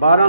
12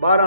12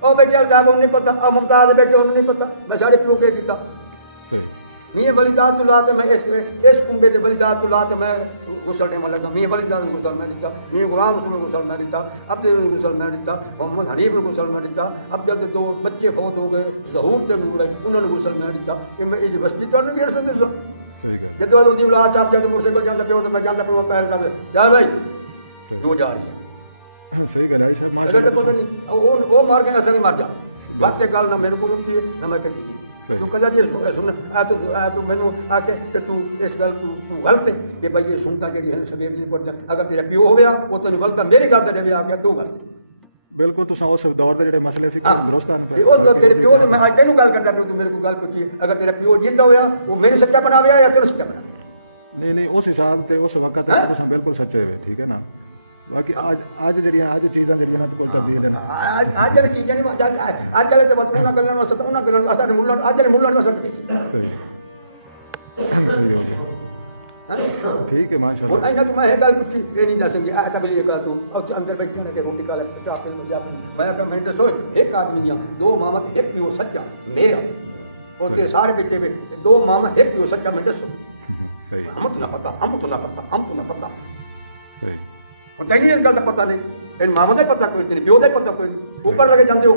اور بیٹے صاحب انہیں نہیں پتا، اور ممتاز بیٹے انہیں نہیں پتا، میں سارے پیو کے کیتا میاں ولیدات اللہ تے میں اس کنبے تے ولیدات اللہ تے میں غسل میں لگا، میاں ولیدات کو غسل میں دیتا، میاں غلام رسول کو غسل میں دیتا، عبد کو غسل میں دیتا، محمد حنیف کو غسل میں دیتا، اب جب 2 بچے فوت ہو گئے ظہور تے ملے انہوں نے غسل میں دیتا کہ میں یہ بستی تو نہیں کر سکتے سو جب وہ دی اولاد آپ جب مرسے کو جاندا پیو تے میں جاندا پیو پہل کر جا بھائی جو جا رہی صحیح کر رہا ہے اگر تے پتہ نہیں وہ مار کے اثر نہیں مار جا وقت گل نہ میرے کو ہوندی ہے نہ میں کہی تو کہا جی سن تو مینوں آ کے تو اس گل تو غلط ہے کہ بھائی یہ سنتا جڑی ہے سبب دی پر اگر تیرا پیو ہویا وہ تو غلط ہے میری گل تے آ کے تو غلط بالکل تو اس دور دے جڑے مسئلے سی درست ہے او تیرے پیو میں اج تینوں گل کردا تو میرے کو گل پوچھی اگر تیرا پیو جیتا ہویا وہ میرے سچا بناویا یا تیرا سچا بنا نہیں اس حساب تے اس وقت تے بالکل سچے ہوئے ٹھیک ہے نا باقی آج جڑیاں آج چیزاں جڑیاں کوئی تبدیل ہے آج جڑی چیزاں نہیں آج والے تے بات نہ کرنا نہ ستا نہ کرنا اساں ملہ آج ملہ نہ سکتے ٹھیک ہے ماشاءاللہ اور اینا تو میں گل کچھ یہ نہیں دس سکتی ایسا بلی کا تو اور اندر بیٹھے نے کہ روٹی کھا لے چاپ کے مجھے میں کہ میں تو ایک آدمی ہیں 2 ماما ایک پیو سچا میرا اور تے سارے بیٹے میں 2 ماما ایک پیو سچا میں دسو صحیح ہم تو نہ پتہ ہم تو نہ پتہ ہم تو نہ پتہ صحیح اور تینوں اس گل کا پتہ نہیں تیرے ماما کا پتہ کوئی نہیں پیو کا پتہ کوئی اوپر لگے جاندے ہو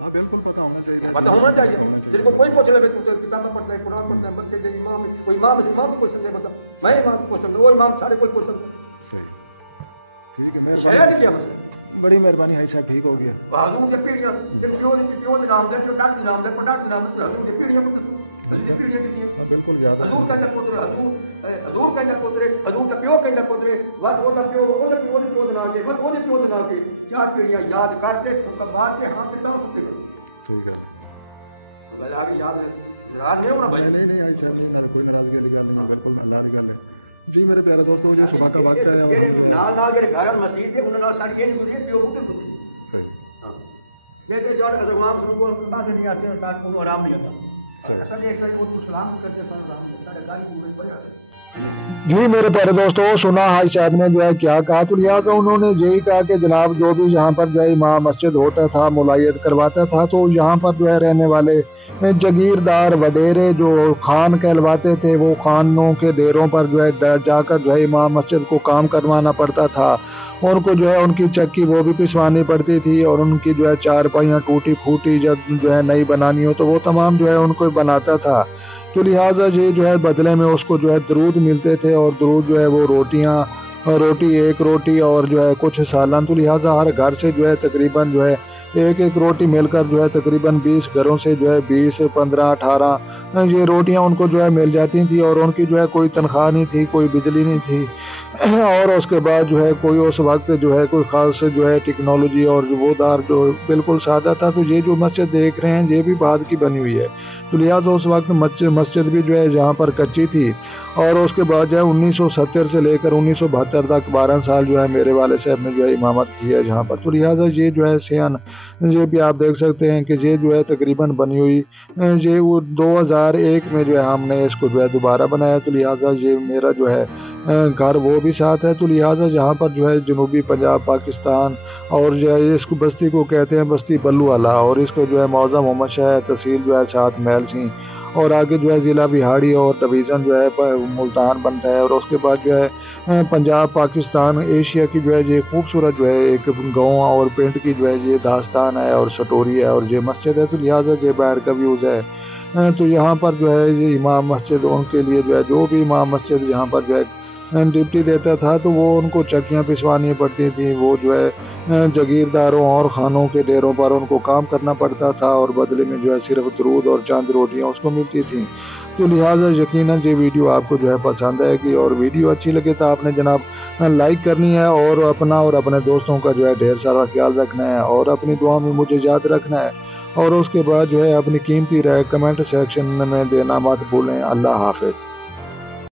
ہاں بالکل پتہ ہونا چاہیے پتہ ہونا چاہیے جن کو کوئی پوچھ لے تو کتاب پڑھتا ہے قرآن پڑھتا ہے مسجد کے امام کوئی امام سے امام کو پوچھ لے بتا میں امام کو پوچھ لوں وہ امام سارے کو پوچھ لوں ٹھیک ہے میں شاید کیا مسئلہ بڑی مہربانی ہے صاحب ٹھیک ہو گیا حضور کے پیڑیاں پیو دے نام دے ڈاک دے نام دے پڑھا دے نام دے حضور کے پیڑیاں کو علی پیڑیاں کی بالکل یاد ہے حضور کا پوتر حضور کا پوتر حضور کا پیو کا پوتر وقت وہ پیو وہ پیو دے نام کے وہ پیو دے نام کے چار پیڑیاں یاد کر کے ان کا بعد کے ہاتھ سے ستے صحیح ہے بھلا کی یاد ہے ناراض نہیں ہونا بھائی نہیں ایسا نہیں کوئی ناراضگی کی گل نہیں بالکل اللہ کی گل ہے جی میرے پیارے دوستو جو صبح کا وقت ہے جڑے نال جڑے گھر مسجد دے انہاں نال ساڈی یہ نہیں گزری پیو پتر صحیح ہاں جے تے جوڑ کے امام سن کو بعد نہیں آتے تا کو آرام نہیں ہوتا اصل ایک کو سلام کرتے ہیں سلام سارے گل پورے پڑھا جی میرے پیارے دوستو سنا حاج صاحب نے جو ہے کیا کہا تو لہٰذا انہوں نے یہی کہا کہ جناب جو بھی یہاں پر جو ہے امام مسجد ہوتا تھا ملایت کرواتا تھا تو یہاں پر جو ہے رہنے والے جگیردار وڈیرے جو خان کہلواتے تھے وہ خانوں کے ڈیروں پر جو ہے جا کر جو ہے امام مسجد کو کام کروانا پڑتا تھا ان کو جو ہے ان کی چکی وہ بھی پسوانی پڑتی تھی اور ان کی جو ہے چارپائیاں ٹوٹی پھوٹی جب جو ہے نئی بنانی ہو تو وہ تمام جو ہے ان کو بناتا تھا تو لہٰذا یہ جو ہے بدلے میں اس کو جو ہے درود ملتے تھے اور درود جو ہے وہ روٹی ایک روٹی اور جو ہے کچھ سالن تو لہٰذا ہر گھر سے جو ہے تقریباً جو ہے ایک روٹی مل کر جو ہے تقریباً 20 گھروں سے جو ہے 20 15 18 یہ روٹیاں ان کو جو ہے مل جاتی تھیں اور ان کی جو ہے کوئی تنخواہ نہیں تھی کوئی بجلی نہیں تھی اور اس کے بعد جو ہے کوئی اس وقت جو ہے کوئی خاص جو ہے ٹیکنالوجی اور وہ دار جو بالکل سادہ تھا تو یہ جو مسجد دیکھ رہے ہیں یہ بھی بعد کی بنی ہوئی ہے تو لہٰذا اس وقت مسجد بھی جو ہے جہاں پر کچی تھی اور اس کے بعد جو ہے 1970 سے لے کر 1972 تک 12 سال جو ہے میرے والد صاحب نے جو ہے امامت کی ہے جہاں پر تو لہٰذا یہ جو ہے سیان یہ بھی آپ دیکھ سکتے ہیں کہ یہ جو ہے تقریباً بنی ہوئی یہ وہ 2001 میں جو ہے ہم نے اس کو جو ہے دوبارہ بنایا تو لہٰذا یہ میرا جو ہے گھر وہ بھی ساتھ ہے تو لہٰذا جہاں پر جو ہے جنوبی پنجاب پاکستان اور جو ہے اس کو بستی کو کہتے ہیں بستی بلو والا اور اس کو جو ہے موضع محمد شاہ تحصیل جو ہے ساتھ محل سنگھ اور آگے جو ہے ضلع بہاڑی اور ڈویژن جو ہے ملتان بنتا ہے اور اس کے بعد جو ہے پنجاب پاکستان ایشیا کی جو ہے یہ خوبصورت جو ہے ایک گاؤں اور پنڈ کی جو ہے یہ داستان ہے اور سٹوری ہے اور یہ مسجد ہے تو لہٰذا یہ باہر کا ویوز ہے تو یہاں پر جو ہے یہ امام مسجد ان کے لیے جو ہے جو بھی امام مسجد یہاں پر جو ہے ڈپٹی دیتا تھا تو وہ ان کو چکیاں پسوانی پڑتی تھیں وہ جو ہے جگیرداروں اور خانوں کے ڈیروں پر ان کو کام کرنا پڑتا تھا اور بدلے میں جو ہے صرف درود اور چاند روٹیاں اس کو ملتی تھیں تو لہٰذا یقیناً یہ ویڈیو آپ کو جو ہے پسند آئے گی اور ویڈیو اچھی لگے تو آپ نے جناب لائک کرنی ہے اور اپنا اور اپنے دوستوں کا جو ہے ڈھیر سارا خیال رکھنا ہے اور اپنی دعا میں مجھے یاد رکھنا ہے اور اس کے بعد جو ہے اپنی قیمتی رائے کمنٹ سیکشن میں دینا مت بھولیں اللہ حافظ